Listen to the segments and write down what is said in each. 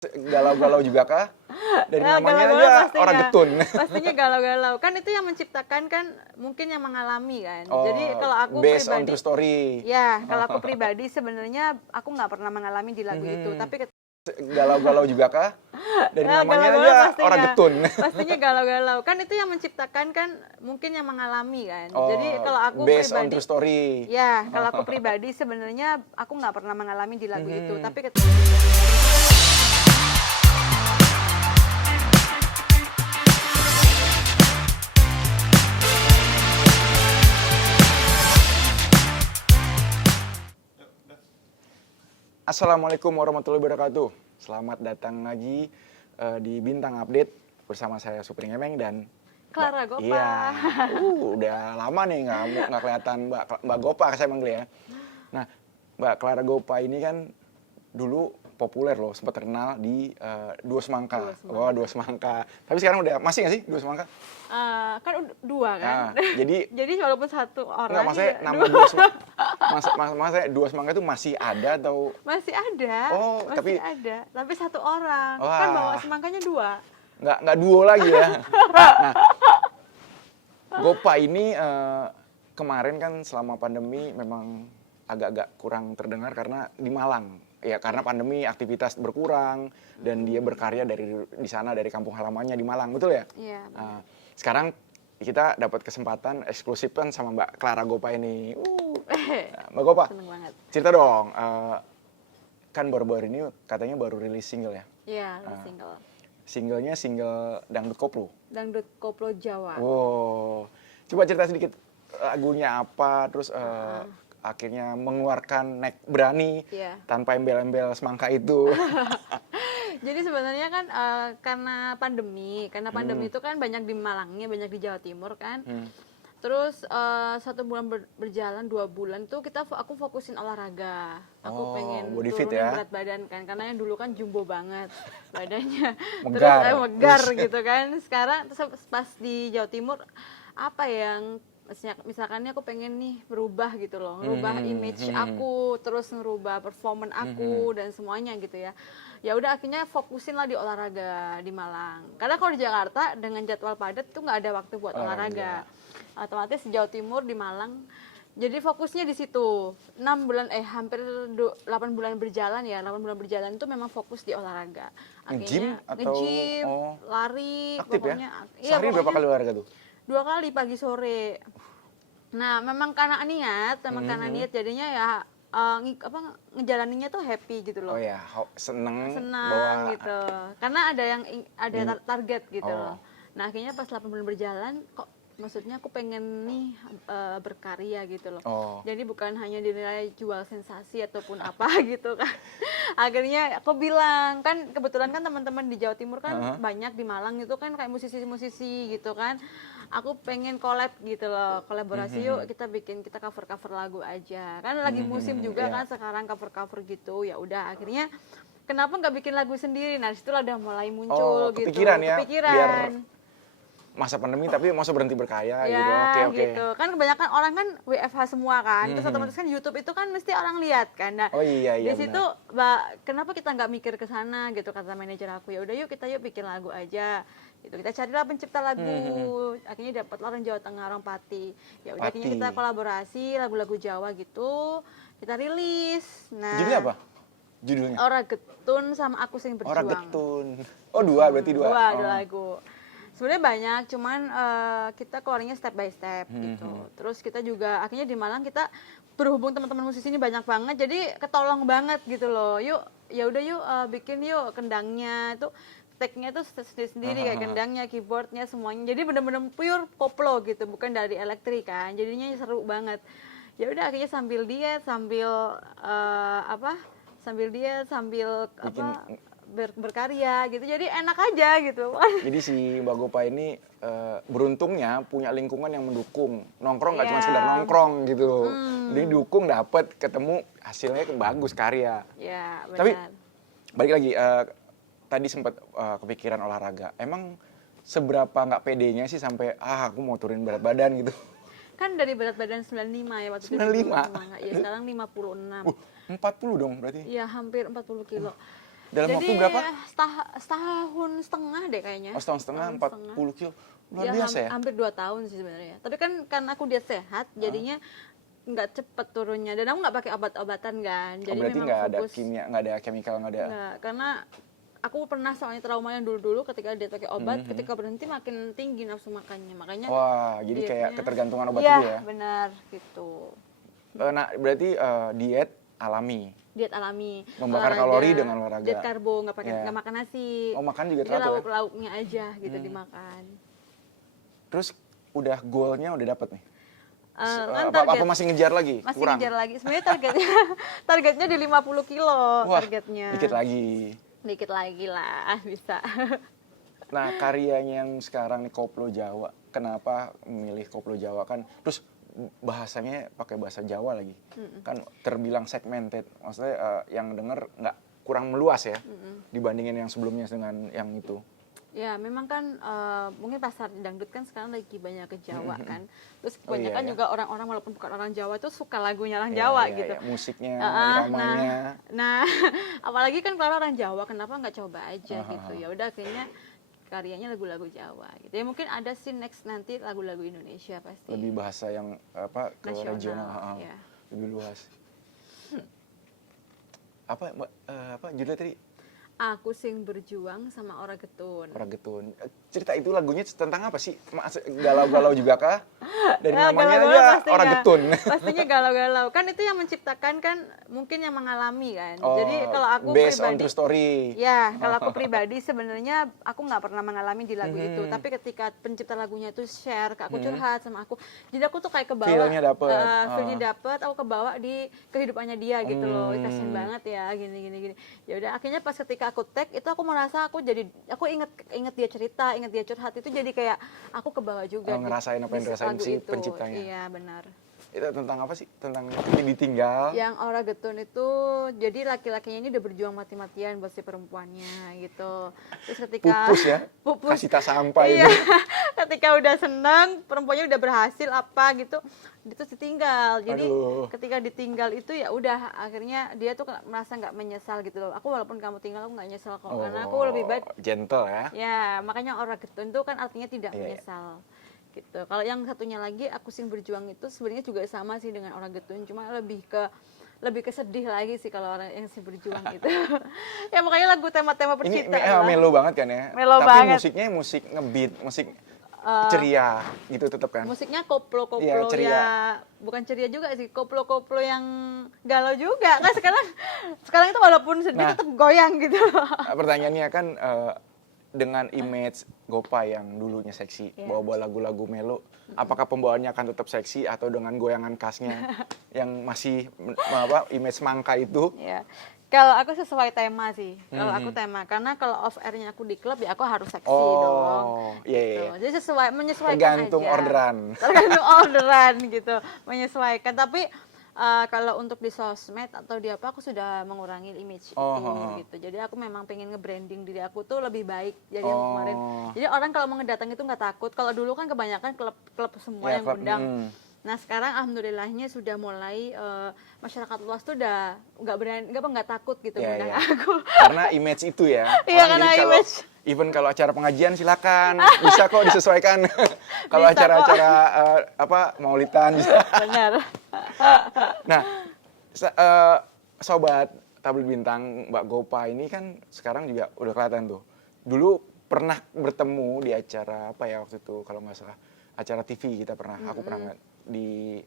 Galau-galau juga kah? Dari Ya, namanya galau-galau aja pastinya. orang getun. Pastinya galau-galau. Kan itu yang menciptakan kan mungkin yang mengalami kan. Jadi kalau aku based on pribadi, true story. ya kalau aku pribadi sebenarnya aku nggak pernah mengalami di lagu itu. Tapi Galau-galau juga kah? Dari ya, namanya galau-galau aja pastinya. orang getun. Pastinya galau-galau. Kan itu yang menciptakan kan mungkin yang mengalami kan. Jadi kalau aku based on pribadi, true story. ya kalau aku pribadi sebenarnya aku nggak pernah mengalami di lagu itu. Tapi Assalamualaikum warahmatullahi wabarakatuh. Selamat datang lagi di Bintang Update bersama saya Supri Ngemeng dan Clara Gopa. Iya, udah lama nih nggak kelihatan Mbak Gopa saya manggil ya. Nah, Mbak Clara Gopa ini kan dulu populer loh, sempat terkenal di Dua Semangka. Oh, Dua Semangka. Tapi sekarang udah masih nggak sih Dua Semangka? Kan dua kan. Nah, jadi walaupun satu orang. nggak, maksudnya ya, nama Dua Semangka, maksudnya Dua Semangka itu masih ada atau? masih ada. Oh, masih ada. Tapi satu orang. Wah. Kan bawa semangkanya dua. Nggak duo lagi ya. Nah, Gopa ini kemarin kan selama pandemi memang agak-agak kurang terdengar karena di Malang. Ya karena pandemi aktivitas berkurang dan dia berkarya di sana dari kampung halamannya di Malang, betul ya? Iya. Sekarang kita dapat kesempatan eksklusif kan sama Mbak Clara Gopa ini. Nah, Mbak Gopa, Seneng banget. cerita dong. Kan baru-baru ini katanya baru rilis single ya? Iya, single. Singlenya single Dangdut Koplo. Dangdut Koplo Jawa. Wow, coba cerita sedikit lagunya apa, terus akhirnya mengeluarkan Nek Berani tanpa embel-embel semangka itu. Jadi sebenarnya kan karena pandemi itu kan banyak di Malangnya, banyak di Jawa Timur kan. Terus 1 bulan berjalan, 2 bulan tuh aku fokusin olahraga. Aku pengen body fit turunin ya? berat badan kan, karena yang dulu kan jumbo banget badannya. Megar. Terus megar gitu kan. Sekarang terus pas di Jawa Timur apa yang misalkan aku pengen nih berubah gitu loh, ngerubah image aku, terus ngerubah performance aku dan semuanya gitu ya. Ya udah akhirnya fokusin lah di olahraga di Malang. Karena kalau di Jakarta dengan jadwal padat tuh nggak ada waktu buat olahraga. Otomatis di Jawa Timur di Malang. Jadi fokusnya di situ. 6 bulan hampir 8 bulan berjalan ya. 8 bulan berjalan itu memang fokus di olahraga. Nge-gym atau nge-gym, lari, aktif pokoknya. ya? Iya, Sehari berapa kali olahraga tuh? 2 kali pagi sore. Nah, memang karena niat, jadinya ya ngejalaninnya tuh happy gitu loh. Oh ya, seneng Senang gitu. Karena ada target gitu loh. Nah, akhirnya pas 8 bulan berjalan kok maksudnya aku pengen nih berkarya gitu loh. Jadi bukan hanya dinilai jual sensasi ataupun apa gitu kan. Akhirnya aku bilang, kan kebetulan kan teman-teman di Jawa Timur kan banyak, di Malang itu kan kayak musisi-musisi gitu kan. Aku pengen collab gitu loh, kolaborasi yuk kita cover-cover lagu aja. Kan lagi musim juga kan sekarang cover-cover gitu. Ya udah akhirnya kenapa nggak bikin lagu sendiri? Nah, disitulah udah mulai muncul gitu. Kepikiran ya, Kepikiran. biar masa pandemi tapi mau berhenti berkarya ya, gitu. Oke. Gitu. Kan kebanyakan orang kan WFH semua kan. Terus otomatis kan YouTube itu kan mesti orang lihat kan. Nah, iya, di situ kenapa kita nggak mikir ke sana gitu, kata manajer aku. Ya udah yuk bikin lagu aja. Gitu. Kita carilah pencipta lagu. Akhirnya dapatlah orang Jawa Tengah, orang Pati. Ya udah akhirnya kita kolaborasi lagu-lagu Jawa gitu. Kita rilis. Nah, judulnya apa? Judulnya? Ora Getun sama Aku Sing Berjuang. Ora Getun. Oh, berarti dua. Dua lagu. Sebenarnya banyak, cuman kita keluarnya step by step gitu. Terus kita juga akhirnya di Malang kita berhubung teman-teman musisi ini banyak banget, jadi ketolong banget gitu loh. Yuk, ya udah yuk bikin yuk kendangnya tuh, tag-nya tuh sendiri kayak kendangnya, keyboardnya semuanya. Jadi bener-bener pure koplo gitu, bukan dari elektrik kan. Jadinya seru banget. Ya udah akhirnya sambil diet, sambil berkarya gitu, jadi enak aja gitu. Jadi si Mbak Gopa ini beruntungnya punya lingkungan yang mendukung, nongkrong nggak cuma sekedar nongkrong gitu. Jadi dukung, dapet, ketemu, hasilnya bagus, karya. Ya, benar. Tapi balik lagi, tadi sempat kepikiran olahraga. Emang seberapa nggak pedenya sih sampai aku mau turunin berat badan gitu? Kan dari berat badan 95 ya waktu 95? itu. Ya sekarang 56. 40 dong berarti? Iya, hampir 40 kilo. Dalam Jadi, waktu berapa? setahun setengah deh kayaknya. Oh, setahun setengah, 40 kilo. Luar biasa ya? Hampir 2 tahun sih sebenarnya. Tapi kan karena aku diet sehat, jadinya nggak cepet turunnya. Dan aku nggak pakai obat-obatan kan. Jadi berarti memang nggak ada fokus. kimia, nggak ada chemical, nggak ada. Nggak, karena aku pernah soalnya trauma yang dulu-dulu ketika diet pakai obat, ketika berhenti makin tinggi nafsu makannya. Makanya Wah, jadi kayak ketergantungan obat iya, itu ya? benar gitu. Nah, berarti diet alami. Diet alami, Membakar olahraga, kalori dengan olahraga. diet karbo, nggak Iya. makan nasi. Oh, makan juga Jadi teratur ya? lauk-lauknya aja gitu dimakan. Terus udah goalnya udah dapet nih? Kan Apa masih ngejar lagi? masih Kurang? ngejar lagi. Sebenarnya targetnya di 50 kilo. Wah, targetnya. dikit lagi. Dikit lagi lah, bisa. Nah, karyanya yang sekarang nih Koplo Jawa, kenapa memilih Koplo Jawa kan? Terus bahasanya pakai bahasa Jawa lagi, kan terbilang segmented, maksudnya yang denger nggak kurang meluas ya, dibandingin yang sebelumnya dengan yang itu. Ya, memang kan mungkin pasar dangdut kan sekarang lagi banyak ke Jawa kan. Terus Oh, iya, kebanyakan iya. juga orang-orang walaupun bukan orang Jawa itu suka lagunya orang Iya, Jawa iya, gitu. iya. Musiknya, Nah, iramanya. apalagi kan kalau orang Jawa, kenapa nggak coba aja gitu? Ya udah, akhirnya karyanya lagu-lagu Jawa gitu. Ya mungkin ada sih next nanti lagu-lagu Indonesia pasti. Lebih bahasa yang apa ke Nasional, regional, ya. lebih luas. Apa Mbak, apa judulnya tadi? Aku sing berjuang sama Ora Getun. Ora Getun. Cerita itu lagunya tentang apa sih? Galau-galau juga kah? Dari Ya, namanya galau-galau aja pastinya. Ora Getun. Pastinya galau-galau. Kan itu yang menciptakan kan mungkin yang mengalami kan. Oh, Jadi kalau aku based on pribadi, true story. ya kalau aku pribadi sebenarnya aku nggak pernah mengalami di lagu itu. Tapi ketika pencipta lagunya itu share ke aku, curhat sama aku, jadi aku tuh kayak kebawa. Feel-nya dapet. Feelnya dapet. Aku kebawa di kehidupannya dia gitu loh. Kasian banget ya, gini. Ya udah, akhirnya pas ketika aku tag itu aku merasa aku inget dia cerita, inget dia curhat, itu jadi kayak aku kebawa juga. Ngerasain apa yang dirasain lagu si itu. penciptanya. Iya, benar. Itu tentang apa sih? Tentang ditinggal. Yang Ora Getun itu jadi laki-lakinya ini udah berjuang mati-matian buat si perempuannya gitu. Terus ketika Pupus ya. pupus. Kasih tak sampai. Iya. Ketika udah seneng, perempuannya udah berhasil apa gitu, itu ditinggal. Jadi Aduh. ketika ditinggal itu ya udah, akhirnya dia tuh merasa nggak menyesal gitu loh. Aku walaupun kamu tinggal aku nggak nyesal kok, karena aku lebih baik. Gentle ya. Ya, makanya Ora Getun itu kan artinya tidak Iya, iya. menyesal. Gitu. Kalau yang satunya lagi Aku Sing Berjuang itu sebenarnya juga sama sih dengan Ora Getun, cuma lebih ke sedih lagi sih kalau orang yang sing berjuang gitu. Ya makanya lagu tema-tema Ini percintaan lah. melo banget kan ya. Melo Tapi banget. musiknya musik ngebeat, musik ceria gitu tetap kan. Musiknya koplo-koplo Iya, ceria. ya, bukan ceria juga sih, koplo-koplo yang galau juga. Kan sekarang itu walaupun sedih Nah. tetap goyang gitu loh. Pertanyaannya kan dengan image Gopa yang dulunya seksi, Iya. bawa-bawa lagu-lagu melo, apakah pembawaannya akan tetap seksi atau dengan goyangan khasnya yang masih image mangka itu? Ya. Kalau aku sesuai tema sih. Kalau aku tema, karena kalau off airnya aku di klub ya aku harus seksi dong. Iya, Gitu. iya. Jadi menyesuaikan Tergantung aja. orderan. Tergantung orderan gitu, menyesuaikan. Tapi kalau untuk di sosmed atau di apa, aku sudah mengurangi image itu gitu. Jadi aku memang pengen nge-branding diri aku tuh lebih baik dari yang kemarin. Jadi orang kalau mau ngedatang itu nggak takut. Kalau dulu kan kebanyakan klub semua Ya, yang klub, undang. Nah sekarang alhamdulillahnya sudah mulai masyarakat luas tuh udah nggak takut gitu Iya, ngundang iya. aku. Karena image itu ya. Iya, Orang karena jadi image. Even kalau acara pengajian silakan, bisa kok disesuaikan. Kalau Bisa acara-acara maulidan bisa. Benar. Nah, sobat Tabel Bintang Mbak Gopa ini kan sekarang juga udah kelihatan tuh. Dulu pernah bertemu di acara apa ya waktu itu kalau nggak salah, acara TV kita pernah, aku pernah ngeliat di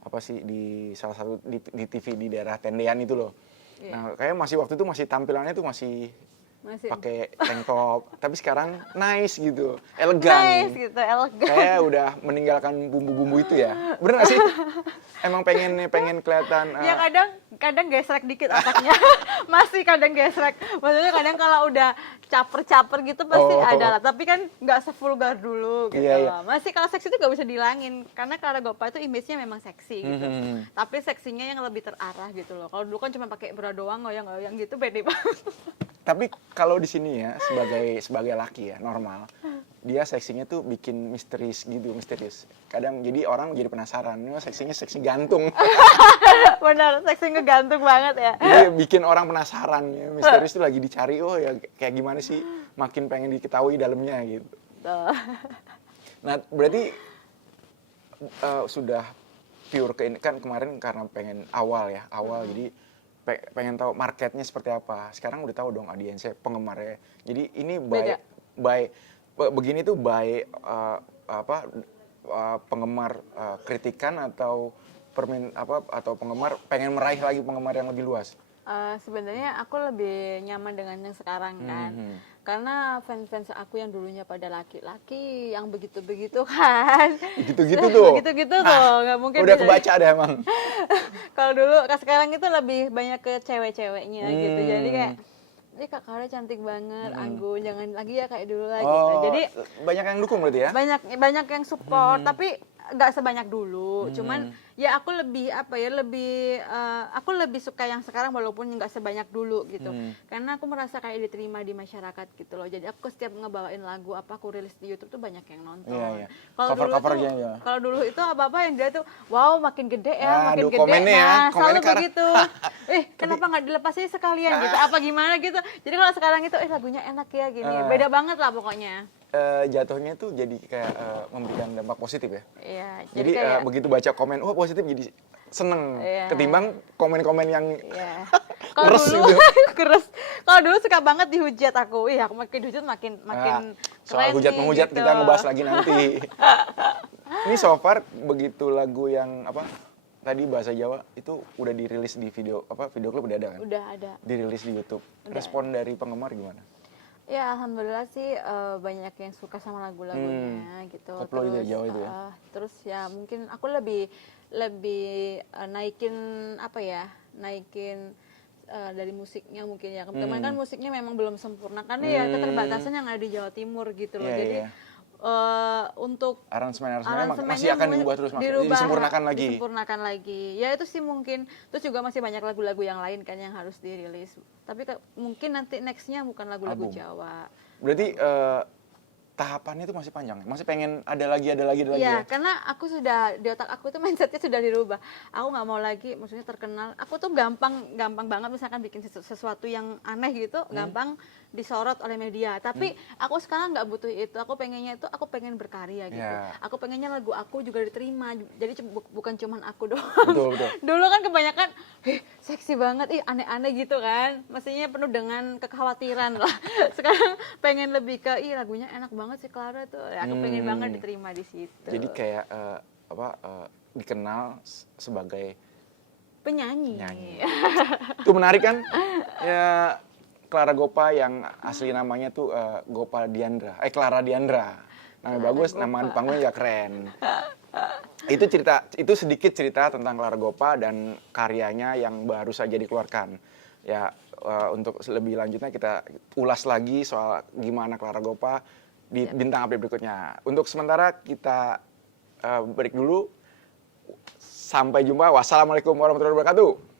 apa sih di salah satu di TV di daerah Tendean itu loh. Iya. Nah, kayak masih waktu itu masih tampilannya tuh masih Masih pakai tank top, tapi sekarang nice gitu, elegan. nice gitu, elegan. Kayak udah meninggalkan bumbu-bumbu itu ya. Bener gak sih? Emang pengen kelihatan Ya kadang gesrek dikit otaknya. Masih kadang gesrek. Maksudnya kadang kalau udah caper-caper gitu pasti ada lah. Tapi kan nggak sevulgar dulu gitu Iya, iya. loh. Masih kalau seksi itu nggak bisa dihilangin. Karena Clara Gopa itu image-nya memang seksi gitu. Tapi seksinya yang lebih terarah gitu loh. Kalau dulu kan cuma pakai bra doang, ngoyang-ngoyang gitu, pede banget. Tapi kalau di sini ya sebagai laki ya normal, dia seksinya tuh bikin misterius. Kadang jadi orang jadi penasaran, ini seksinya seksi gantung. Benar, seksi ngegantung banget ya. Jadi bikin orang penasaran, ya. Misterius tuh lagi dicari, oh ya kayak gimana sih, makin pengen diketahui dalamnya gitu. Tuh. Nah berarti sudah pure ke ini kan kemarin karena pengen awal, jadi pengen tahu marketnya seperti apa. Sekarang udah tahu dong audiensnya, penggemarnya. Jadi ini begini tuh penggemar kritikan atau atau penggemar pengen meraih lagi penggemar yang lebih luas. Sebenarnya aku lebih nyaman dengan yang sekarang kan, karena fans aku yang dulunya pada laki-laki yang begitu-begitu kan, begitu-gitu tuh, nggak mungkin udah kebaca deh emang. Kalau dulu, sekarang itu lebih banyak ke cewek-ceweknya gitu, jadi kayak ini Kak Kara cantik banget, anggun, jangan lagi ya kayak dulu lah gitu. Jadi banyak yang dukung berarti ya? Banyak yang support, tapi nggak sebanyak dulu. Cuman ya aku lebih aku lebih suka yang sekarang walaupun nggak sebanyak dulu gitu. Karena aku merasa kayak diterima di masyarakat gitu loh. Jadi aku setiap ngebawain lagu aku rilis di YouTube tuh banyak yang nonton. Iya. Kalau dulu itu apa-apa yang dia tuh wow makin gede ya, makin gede. Nah, selalu begitu. Kenapa nggak dilepas aja sekalian gitu? Apa gimana gitu. Jadi kalau sekarang itu lagunya enak ya gini. Beda banget lah pokoknya. Jatuhnya tuh jadi kayak memberikan dampak positif ya. Iya, jadi kayak, begitu baca komen, positif jadi seneng. Iya. Ketimbang komen-komen yang keras gitu. Keras. Kalau dulu suka banget dihujat aku. Aku makin dihujat makin soal keren hujat-menghujat gitu. kita ngebahas lagi nanti. Ini so far begitu lagu yang tadi bahasa Jawa itu udah dirilis di video klip udah ada kan? Udah ada. Dirilis di YouTube. Respon dari penggemar gimana? Ya alhamdulillah sih banyak yang suka sama lagu-lagunya gitu. Koplo itu ya, Jawa itu ya. Terus ya mungkin aku lebih naikin dari musiknya mungkin ya. Kemarin kan musiknya memang belum sempurna karena ya keterbatasan yang ada di Jawa Timur gitu loh. Jadi untuk aransemen masih akan dibuat terus, disempurnakan lagi. Ya itu sih mungkin. Terus juga masih banyak lagu-lagu yang lain kan yang harus dirilis. Tapi mungkin nanti nextnya bukan lagu-lagu Jawa. Berarti tahapannya itu masih panjang, masih pengen ada lagi ya? Karena aku sudah di otak aku tuh mindsetnya sudah dirubah. Aku nggak mau lagi, maksudnya terkenal. Aku tuh gampang banget misalkan bikin sesuatu yang aneh gitu, gampang disorot oleh media. Tapi aku sekarang nggak butuh itu. Aku pengen berkarya gitu. Aku pengennya lagu aku juga diterima. Jadi bukan cuman aku doang. Betul. Dulu kan kebanyakan, seksi banget, aneh-aneh gitu kan. Mestinya penuh dengan kekhawatiran lah. Sekarang pengen lebih ke, lagunya enak banget sih Clara tuh. Aku pengen banget diterima di situ. Jadi kayak dikenal sebagai penyanyi. Itu menarik kan? Ya, Clara Gopa yang asli namanya tuh Clara Diandra. Namanya bagus, nama panggungnya juga keren. Itu sedikit cerita tentang Clara Gopa dan karyanya yang baru saja dikeluarkan. Ya, untuk lebih lanjutnya kita ulas lagi soal gimana Clara Gopa di bintang update berikutnya. Untuk sementara kita break dulu. Sampai jumpa. Wassalamualaikum warahmatullahi wabarakatuh.